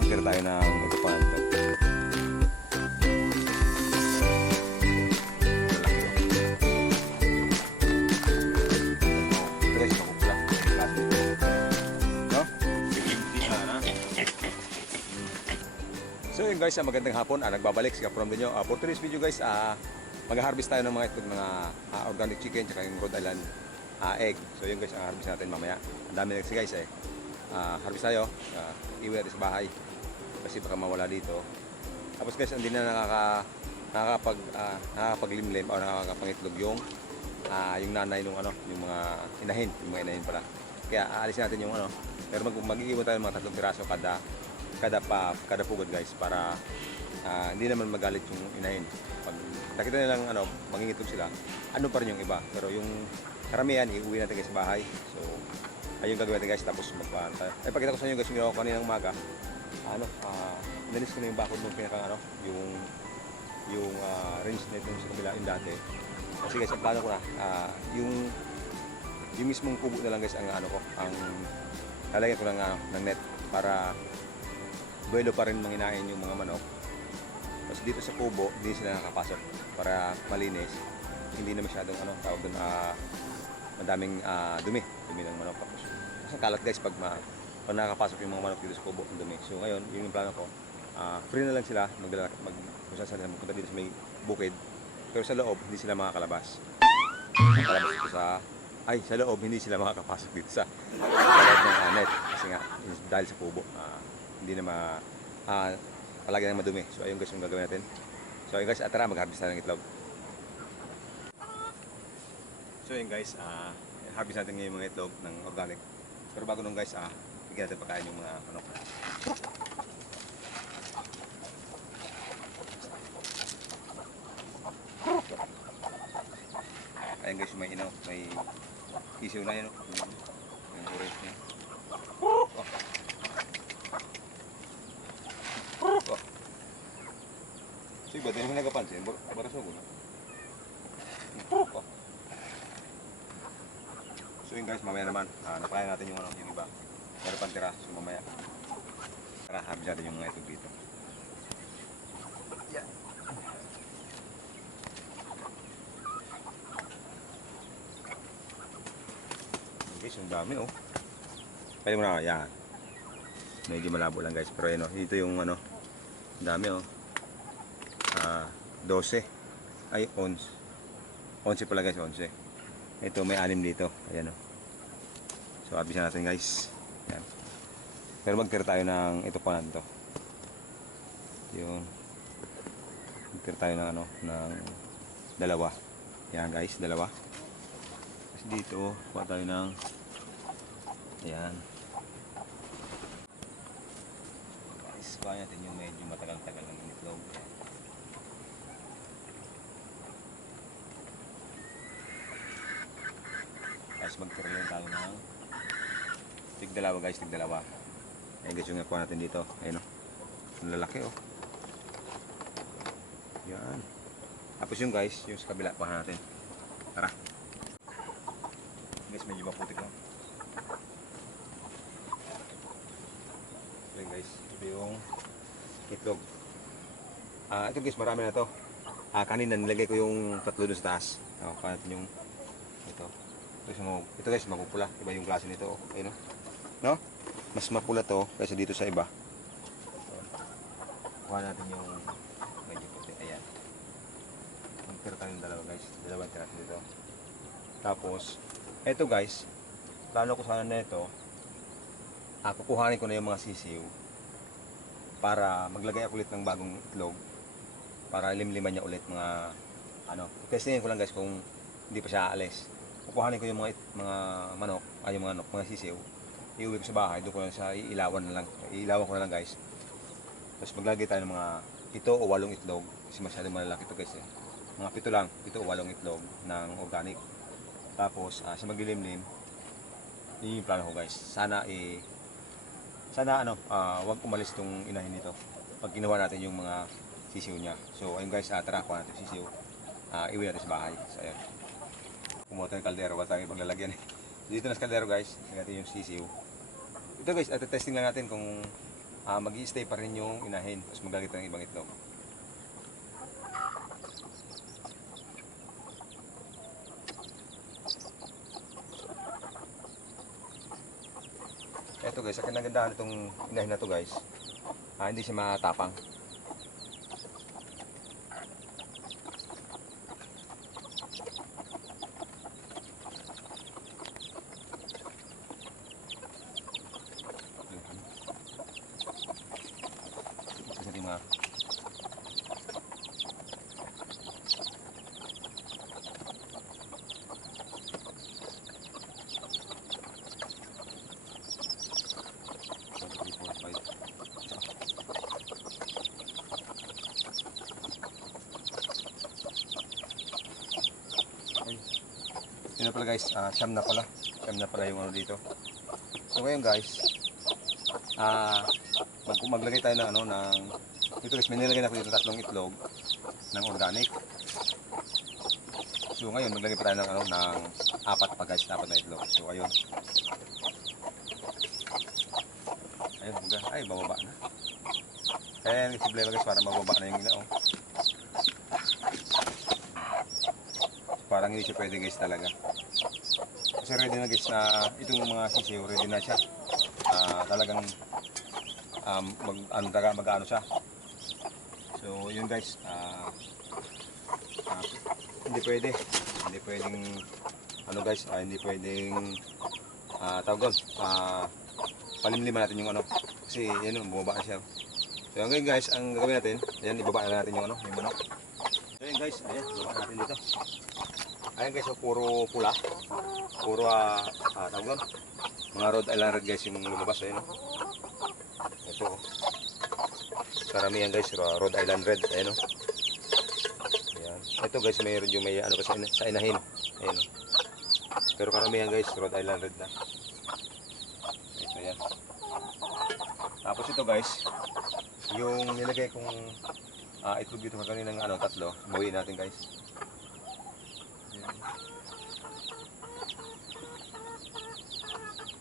magtira tayo ng ito pa ito. So yun guys, magandang hapon. Nagbabalik si Kaprom din nyo. For today's video guys, mag-harvest tayo ng mga itlog, mga organic chicken tsaka yung Rhode Island egg. So yun guys, ang harvest natin mamaya. Ang dami na kasi guys harvest tayo, iwi natin sa bahay kasi baka mawala dito. Tapos guys, hindi na nakakapaglimlim o nakakapangitlog yung nanay nung yung mga inahin pala. Kaya aalisin natin yung pero mag-iiwan tayo ng mga 3 piraso kada pugad guys, para hindi naman magalit yung inahin. Pag nakita nilang mangingitlog sila, pa rin yung iba, pero yung karamihan iuwi natin guys sa bahay. So ayun gagawin natin guys, tapos magpaan tayo. Pakita ko sa inyo guys yung ginawa ko kaninang umaga. Nalis ko na yung bakod ng pinakang yung range net yung sa kabila yung dati. Kasi guys, ang plano ko na yung mismong kubo na lang guys ang ang lalagyan ko ng net para buwelo pa rin manginain yung mga manok. Tapos dito sa kubo, hindi sila nakapasok para malinis. Hindi na masyadong tawag doon, madaming dumi ng manok. Tapos kasi kalat guys pag nakakapasok yung mga manok dito sa kubo, ang dumi. So ngayon, yung plano ko, free na lang sila magpunta dito sa may bukid. Pero sa loob, hindi sila makakalabas. Sa loob, hindi sila makakapasok dito sa loob ng net. Kasi nga, dahil sa kubo, hindi na palagi nang madumi. So ayun guys yung gagawin natin. So ayun guys, tara mag-harvest tayo ng itlog. So ayun guys, harvest natin ngayon mga itlog ng organic. Pero bago nung guys, bigyan natin pagkain yung mga manok. Ayun guys, may may isiw na yun, yung orange niya. So iba, din mo nagapansin, barasugo na. So yun guys, mamaya naman, napakain natin yung iba. Meron pang tira, so mamaya. Tara, harvest natin yung mga itlog dito. Yeah. Guys, yung dami Kaya mo na, yan. Medyo malabo lang guys, pero yun dito yung dami 12 ay 11 pala guys, 11. Ito may 6 dito, ayan So harvest natin guys, yan. Pero magtira tayo ng ito pa nito, yung magtira tayo ng ng dalawa, yan guys, dalawa. Tapos dito kuha tayo ng ayan guys, kuha natin yung medyo matagal-tagal ng itlog. Tapos magtira lang tayo ng tig-dalawa guys, tig-dalawa. Ayun guys yung nakuha natin dito, ayun ang lalaki yan. Tapos yung guys, yung sa kabila kuha natin. Tara guys, medyo maputik lang. Ayun guys, ito yung itlog. Ito guys, marami na to. Kanina nilagay ko yung 3 doon sa taas. Kuha natin yung ito guys, mapupula. Iba yung klase nito. Ayun no? Mas mapula to kaysa dito sa iba. Kuha natin yung medyo puti. Ayan. Magtira tayo ng dalawa guys. Dalawang tira dito. Tapos, eto guys, plano ko sana na ito, kukuhanin ko na yung mga sisiw para maglagay ako ulit ng bagong itlog para limliman niya ulit mga testingin ko lang guys kung hindi pa siya aalis. Kukuhanin ko yung mga manok, mga sisiw, iuwi ko sa bahay, doon ko lang siya ilawan ko na lang guys. Tapos maglagay tayo ng mga 7 o 8 itlog kasi masyadong malalaki ito guys mga 7 o 8 itlog ng organic. Tapos sa maglilimlim, yun yung plano ko guys. Sana wag umalis tong inahin nito pag ginawa natin yung mga sisiw niya. So ayun guys, tara kuha natin sisiw, iwi natin sa bahay. So ayun, kumuha tayo ng kaldero, wala tayong ibang lalagyan dito na sa kaldero guys. Natin yung sisiw. Ito guys, testing lang natin kung mag-i-stay pa rin yung inahin. Tapos magagit ng ibang itlog. Eto guys, akin nagandahan itong inahin na to guys. Hindi siya matapang. Kasi mga yun na pala guys, siyam na pala. Siyam na pala yung ano dito. So ngayon guys, maglagay tayo ng ano, dito guys, may nilagay na ko dito 3 itlog ng organic. So ngayon, maglagay pa tayo ng ano, ng 4 pa guys, 4 na itlog. So ayun. Ayun, ay, bababa na. Kaya yung problema guys, para mababa na yung ina, oh. Parang hindi siya pwede guys talaga. Kasi ready na guys na itong mga sisiw, ready na siya. Talagang mag-ano siya. So yun guys, hindi pwedeng ano guys, hindi pwedeng tawag doon, palimliman natin yung ano, kasi yan yung bumaba na siya. So ngayon guys, ang gagawin natin, ayan, ibaba na natin yung ano, yung manok. So yun guys, ayan, ibaba natin dito. Ayan guys, so puro pula, puro tawag doon, mga Rhode Island Red guys yung lumabas. Ayan, ito, karamihan guys, Rhode Island Red. Ayan, ayan. Ito guys, mayroon yung may ano pa sa inahin. Ayan, pero karamihan guys, Rhode Island Red na. Ito yan. Tapos ito guys, yung nilagay kong itlog dito kanina ng ano, 3, bawiin natin guys.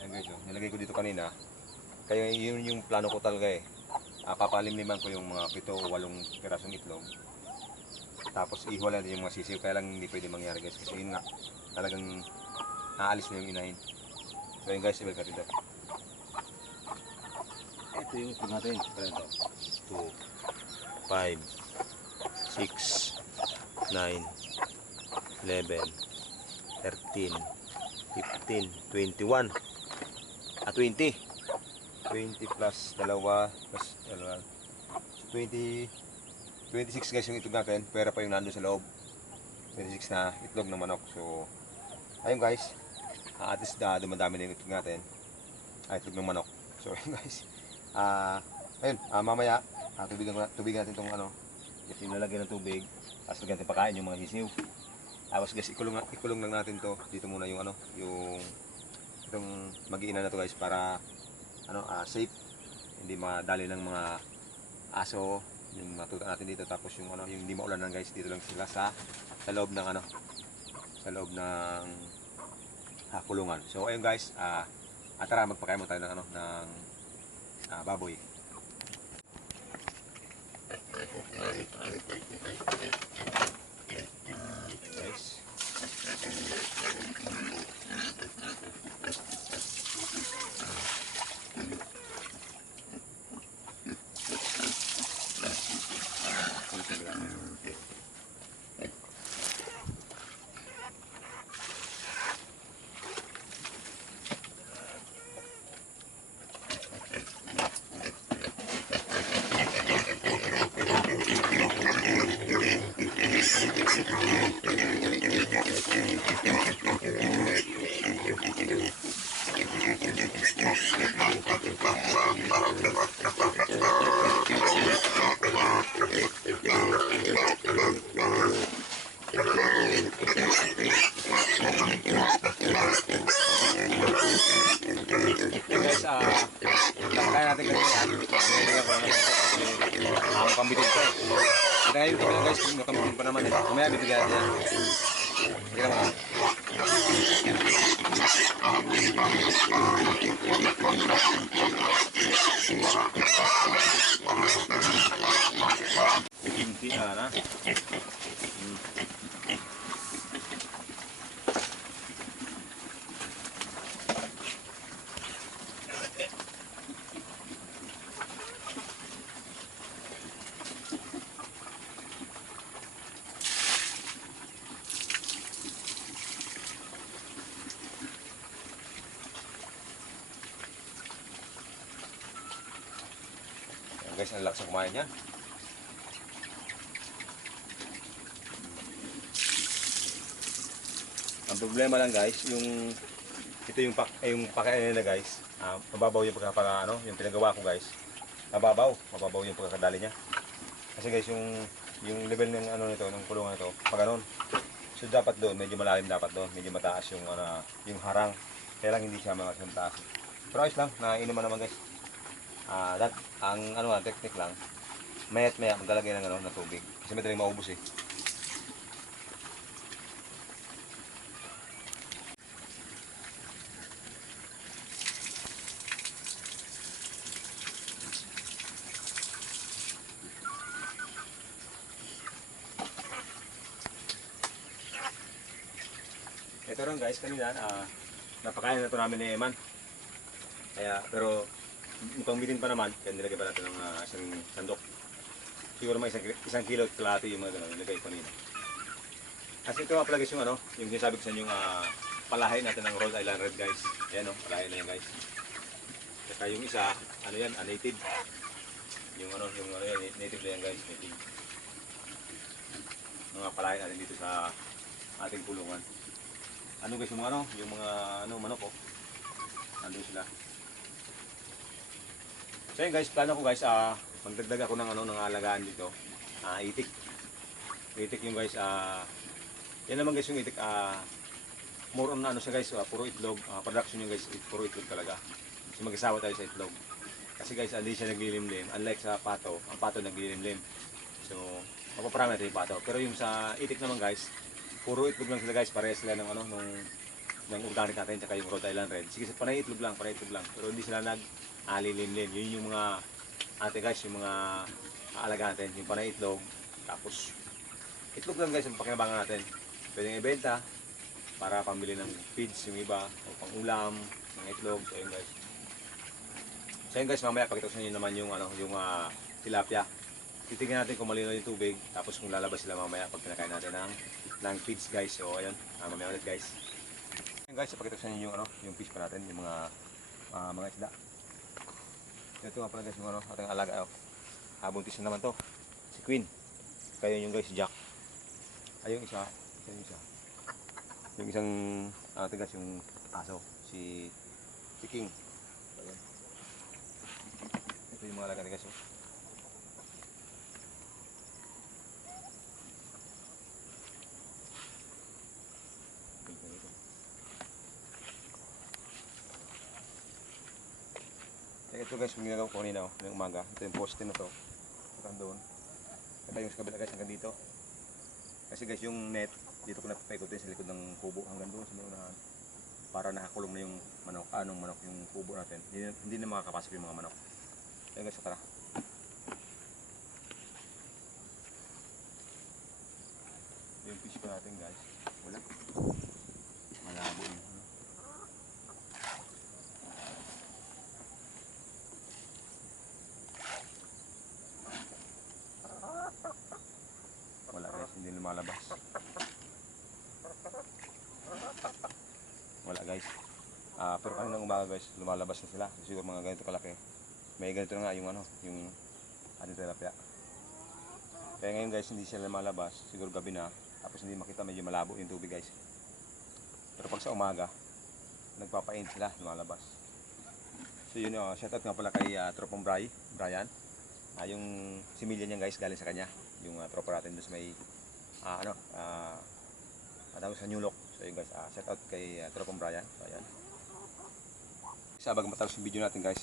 Ayan guys, nilagay ko dito kanina. Kaya yun yung plano ko talaga eh. Papalimliman ko yung mga 7 o 8 pirasong itlog. Tapos ihiwala din yung mga sisiw. Kaya lang hindi pwede mangyari guys. Kasi yun nga, talagang aalis na yung inahin. So yun guys, ibalik natin ito. Ito yung itlog natin. Ito. 2, 5, 6, 9, 11, 13, 15, 21. 20 plus 2 plus 2. So 26 guys yung itlog natin. Pera pa yung nandun sa loob. 26 na itlog ng manok. So ayun guys, at least dumadami na yung itlog natin. Itlog ng manok. So ayun guys, ayun, mamaya tubigan natin itong ano, yung lalagyan ng tubig. Tapos lagyan natin pakain yung mga sisiw. Tapos guys, ikulong lang natin to. Dito muna yung ano, yung itong mag-iina na to guys, para ano, safe, hindi madali ng mga aso yung matuta natin dito. Tapos yung ano, yung hindi maulanan guys, dito lang sila sa loob ng ano, sa loob ng kulungan. So ayun guys, tara, magpakain mo tayo ng ano, ng baboy. Guys, kaya natin ganyan yan. Mukhang bitid pa eh. Kaya yung guys, mukhang bitid pa naman eh. Kumaya bitid natin yan. Sige naman. Hindi na. Guys, ang lakas ng kumain niya. Ang problema lang guys, ito yung pakain nila guys. Mababaw yung yung pinagawa ko guys. Mababaw yung pagkakadali niya. Kasi guys, yung level ng nito, ng kulungan nito, pag ganun. So dapat doon, medyo malalim dapat doon, medyo mataas yung harang. Kaya lang hindi siya mga taas. Pero ayos lang, nainuman naman guys. Ang technique lang, maya't maya maglalagay ng tubig kasi madaling maubos eh. Ito rin guys, kanina napakain na ito namin ni Eman. Pero mukhang bitin pa naman, kaya nilagay pa natin ng isang sandok. Siguro may isang kilo at kalahati yung mga gano'n, nilagay ko nila. Kasi ito nga pala guys yung sinasabi ko sa inyo, palahay natin ng Rhode Island Red guys. Ayan palahay na yan guys. Saka yung isa, native. Yung native na yan guys, native. Mga palahay natin dito sa ating kulungan. Guys, yung mga manok oh. Nandun sila. So yun guys, plano ko guys, magdagdag ako ng alagaan dito. Itik. Itik yung guys, yan naman guys yung itik, more on siya guys, puro itlog. Production yung guys, puro itlog talaga. Kasi mag-asawa tayo sa itlog. Kasi guys, hindi siya naglilimlim. Unlike sa pato, ang pato naglilimlim. So, mapaparami natin yung pato. Pero yung sa itik naman guys, puro itlog lang sila guys, parehas sila ng organic natin, tsaka yung Rhode Island Red. Sige, panay itlog lang. Pero hindi sila nag-alilimlim. Yun yung mga guys, yung mga aalaga natin, yung panay itlog. Tapos, itlog lang guys yung pakinabangan natin. Pwedeng ibenta para pambili ng feeds yung iba, o pang ulam, ng itlog. So yun guys. So yun guys, mamaya pakita ko sa inyo naman yung tilapia. Titignan natin kung malinaw yung tubig, tapos kung lalabas sila mamaya pag pinakain natin ng feeds guys. So ayun, mamaya ulit guys. Ayun guys, pakita ko sa inyo yung fish pa natin, yung mga isda. Ito nga pala guys, yung ating alaga. Buntis na naman to, si Queen. Kaya yung guys, Jack. Yung isa. Yung isang guys, yung aso, si King. Ayan. Ito yung mga alaga guys. Ito guys, yung ginagawa ko kanina ng umaga. Ito yung poste na to. Hanggang doon. Ito yung sa kabila guys, hanggang dito. Kasi guys, yung net, dito ko napapaikotin sa likod ng kubo hanggang doon sa unahan. Para nakakulong na yung manok, yung kubo natin. Hindi na makakapasok yung mga manok. Ayan guys, tara. Yung fish pa natin guys, wala. Malabo yun. Wala guys, hindi lumalabas. Wala guys. Pero kaninang umaga guys, lumalabas na sila. Siguro mga ganito kalaki. May ganito na nga yung ating tilapia. Kaya ngayon guys, hindi sila lumalabas. Siguro gabi na. Tapos hindi makita, medyo malabo yung tubig guys. Pero pag sa umaga, nagpapaint sila, lumalabas. So yun, shoutout nga pala kay Tropong Brian. Yung similya niya guys, galing sa kanya. Yung tropa natin doon sa may sa New Lock. So yun guys, shoutout kay Tropong Brian. So ayan. Sa bago matapos yung video natin guys,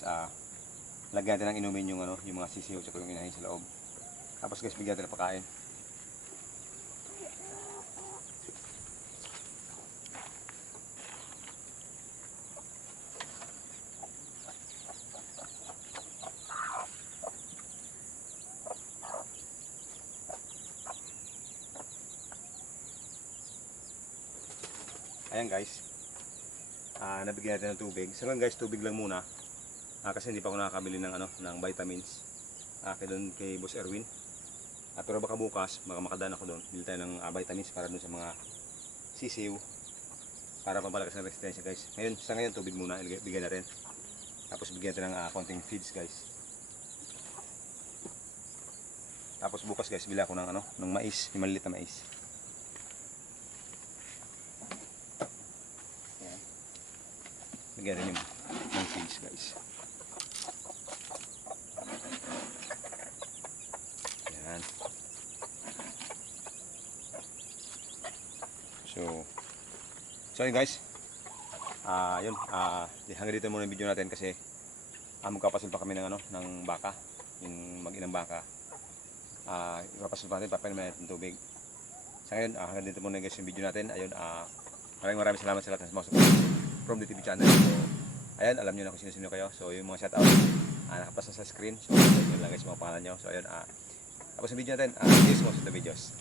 lagyan natin ng inumin yung mga sisiyo at yung inahin sa loob. Tapos guys, bigyan natin ng pagkain. Ayan guys. Nabigyan natin ng tubig. Sa ngayon guys, tubig lang muna. Kasi hindi pa ako nakakabili ng ng vitamins. Kay Boss Erwin. Pero baka bukas, makadaan ako doon. Bili tayo ng vitamins para doon sa mga sisiw. Para pampalakas ng resistensya guys. Sa ngayon tubig muna, bigyan na rin. Tapos bigyan natin ng konting feeds guys. Tapos bukas guys, bili ako ng mais, yung maliliit na mais. Ayan. Bigyan rin yung ng feeds guys. Ayan. So yun guys. Yun, hanggang dito muna yung video natin kasi magkapasul pa kami ng baka, yung mag-inang baka. Ipapasul pa natin, papainom natin tubig. Sa ngayon, hanggang dito muna guys yung video natin. Ayun, maraming salamat sa lahat ng sumasuport from the TV channel. So, ayan, alam nyo na kung sino-sino kayo. So, yung mga shoutout, nakapasa sa screen. So, yun lang guys, mga pangalan nyo. So, ayun, tapos yung video natin, see you sa mga videos.